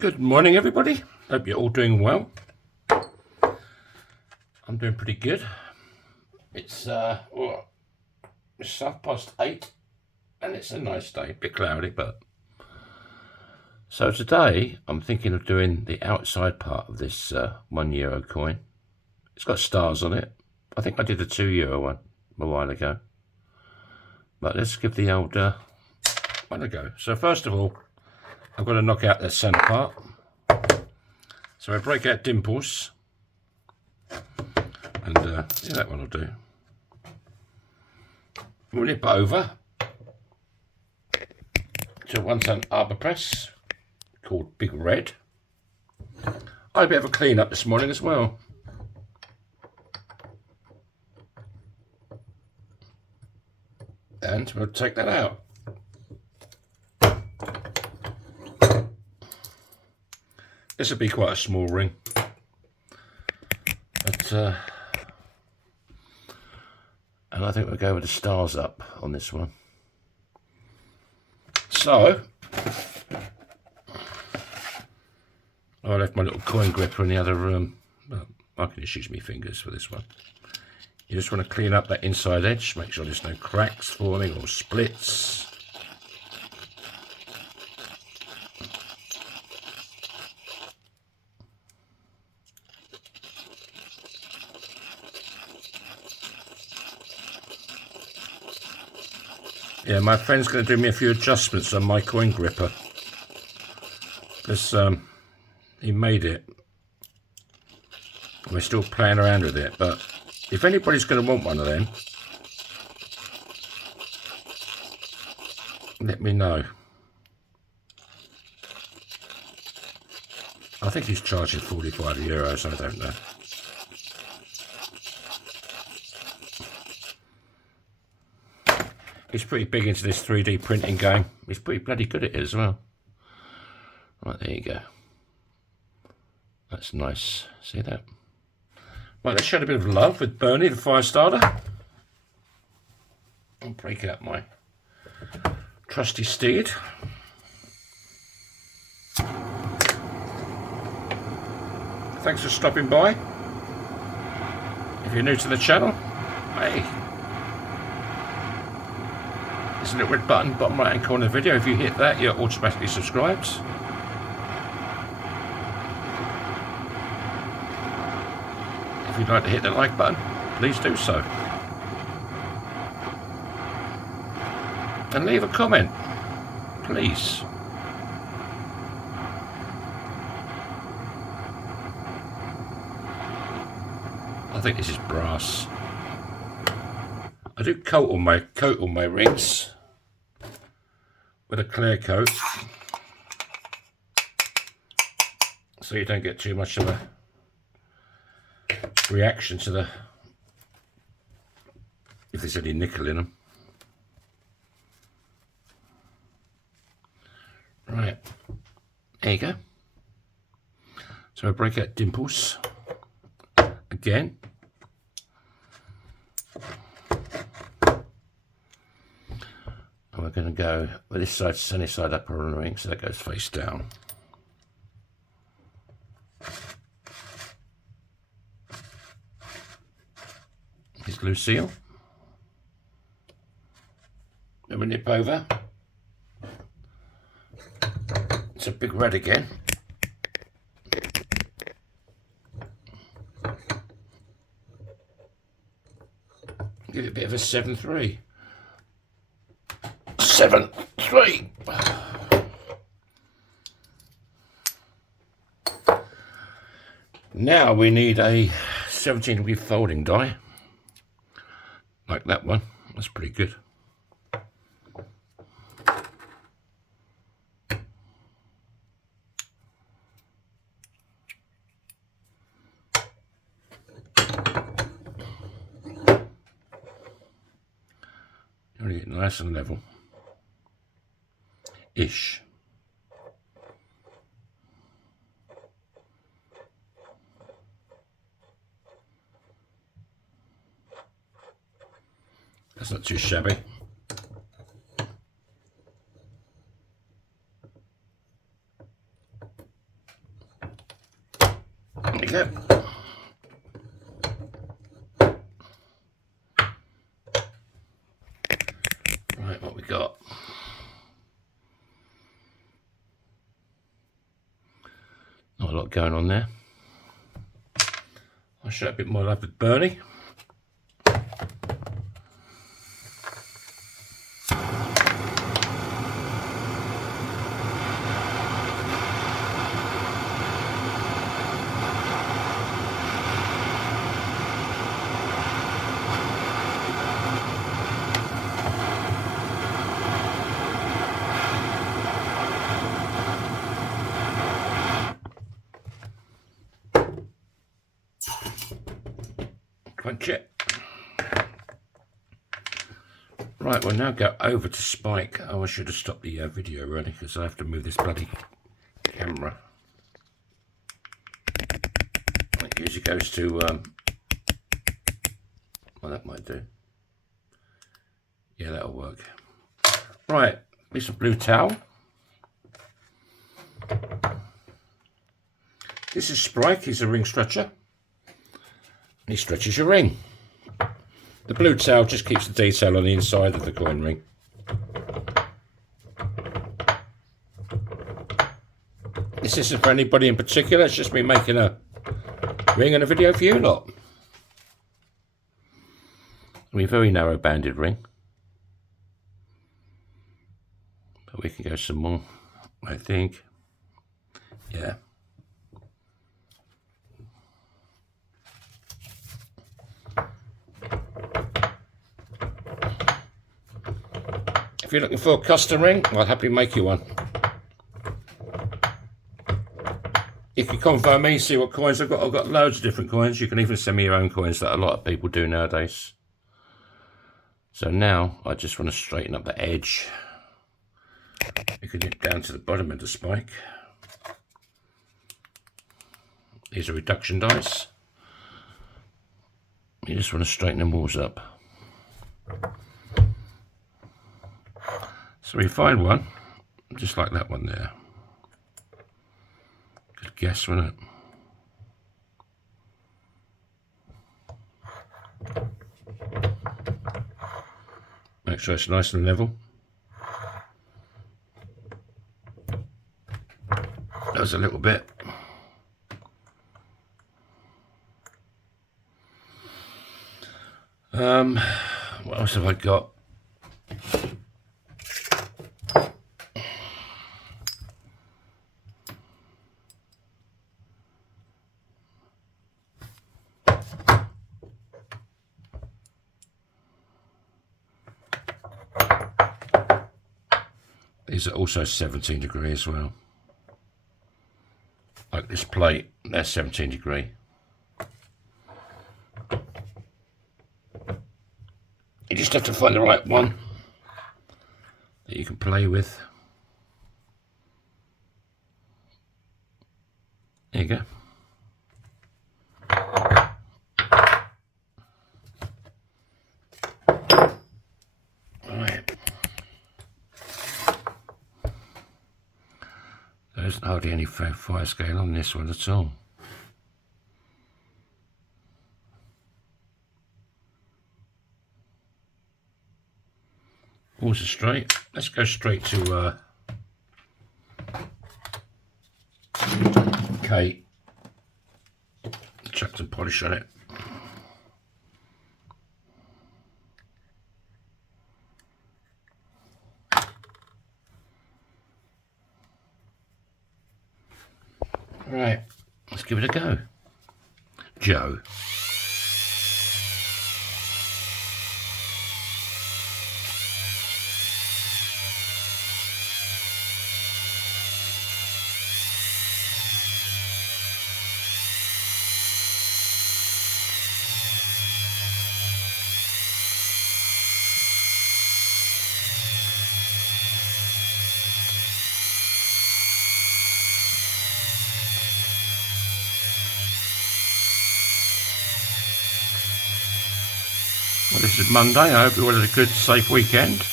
Good morning, everybody. Hope you're all doing well. I'm doing pretty good. It's it's 8:30, and it's a nice day. A bit cloudy, but so today I'm thinking of doing the outside part of this €1 coin. It's got stars on it. I think I did a €2 one a while ago, but let's give the old one a go. So first of all, I've got to knock out the centre part. So I break out dimples, and yeah, that one will do. We'll nip over to 1-ton arbor press called Big Red. I had a bit of a clean up this morning as well. And we'll take that out. This will be quite a small ring, but and I think we'll go with the stars up on this one. So I left my little coin gripper in the other room. I can just use my fingers for this one. You just want to clean up that inside edge, make sure there's no cracks forming or splits. Yeah, my friend's going to do me a few adjustments on my coin gripper, because he made it. We're still playing around with it, but if anybody's going to want one of them, let me know. I think he's charging €45, I don't know. He's pretty big into this 3D printing game. He's pretty bloody good at it as well. Right, there you go. That's nice. See that? Right, let's show a bit of love with Bernie, the fire starter. I'll break out my trusty steed. Thanks for stopping by. If you're new to the channel, hey. There's a little red button, bottom right hand corner of the video. If you hit that, you're automatically subscribed. If you'd like to hit the like button, please do so. And leave a comment, please. I think this is brass. I do coat all my rings with a clear coat, so you don't get too much of a reaction to the, if there's any nickel in them. Right, there you go. So I break out dimples again. And we're going to go with this side, sunny side up on the ring, so that goes face down. Here's Lucille. Then we nip over. It's a Big Red again. Give it a bit of a 7-3. 7-3. Now we need a 17-degree folding die, like that one. That's pretty good. You want to get nice and level. Ish. That's not too shabby. go. Right, what we got? Not a lot going on there. I'll show a bit more love with Bernie. Crunch it. Right, we'll now go over to Spike. Oh, I should have stopped the video running because I have to move this bloody camera. It usually goes to, well, that might do. Yeah, that'll work. Right, piece of blue towel. This is Spike, he's a ring stretcher. He stretches your ring. The blue towel just keeps the detail on the inside of the coin ring. This isn't for anybody in particular, it's just me making a ring and a video for you lot. I mean, very narrow banded ring. But we can go some more, I think. Yeah. If you're looking for a custom ring, I'll happily make you one. You can confirm me, see what coins I've got. I've got loads of different coins. You can even send me your own coins that a lot of people do nowadays. So now I just want to straighten up the edge. You can get down to the bottom of the spike. These are reduction dice. You just want to straighten them all up. So we find one, just like that one there. Good guess, wasn't it? Make sure it's nice and level. There's a little bit. What else have I got? These are also 17 degree as well. Like this plate, that's 17 degree. You just have to find the right one that you can play with. There you go. Right. There's hardly any fire scale on this one at all. Balls are straight. Let's go straight to Kate. Chuck some polish on it. Right, let's give it a go. Joe. Well, this is Monday. I hope you all had a good, safe weekend.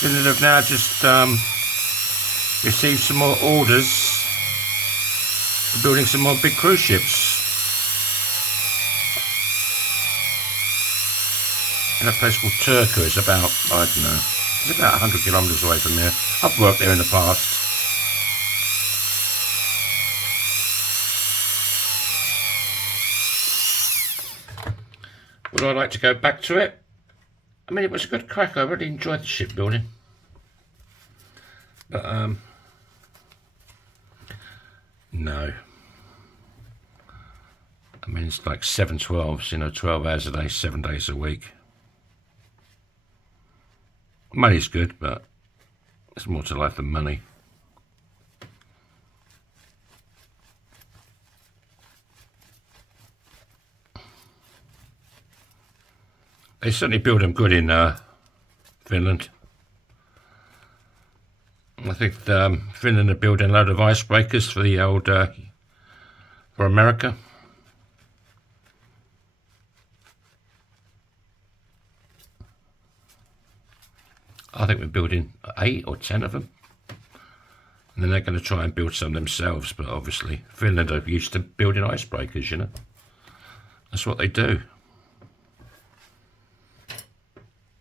Finland have now just received some more orders for building some more big cruise ships. In a place called Turku, it's about, I don't know, it's about 100 kilometres away from here. I've worked there in the past. Would I like to go back to it? I mean, it was a good crack. I really enjoyed the shipbuilding. But, no. I mean, it's like 7/12s, you know, 12 hours a day, 7 days a week. Money's good, but there's more to life than money. They certainly build them good in Finland. I think Finland are building a load of icebreakers for the old, for America. I think we're building 8 or 10 of them. And then they're going to try and build some themselves, but obviously Finland are used to building icebreakers, you know. That's what they do.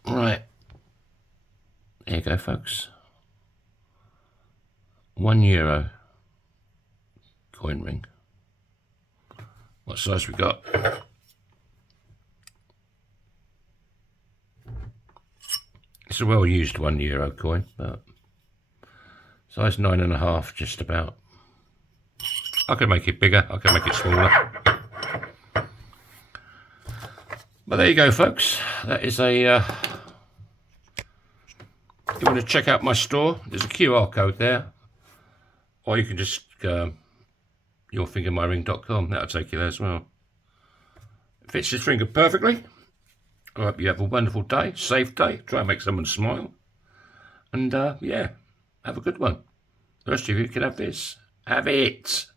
Right. There you go, folks. €1 coin ring. What size we got? It's a well-used €1 coin, but size 9.5, just about. I could make it bigger, I could make it smaller. But there you go, folks. That is a... if you want to check out my store, there's a QR code there. Or you can just yourfingermyring.com. That'll take you there as well. It fits your finger perfectly. I hope you have a wonderful day, safe day. Try and make someone smile. And yeah, have a good one. The rest of you can have this. Have it.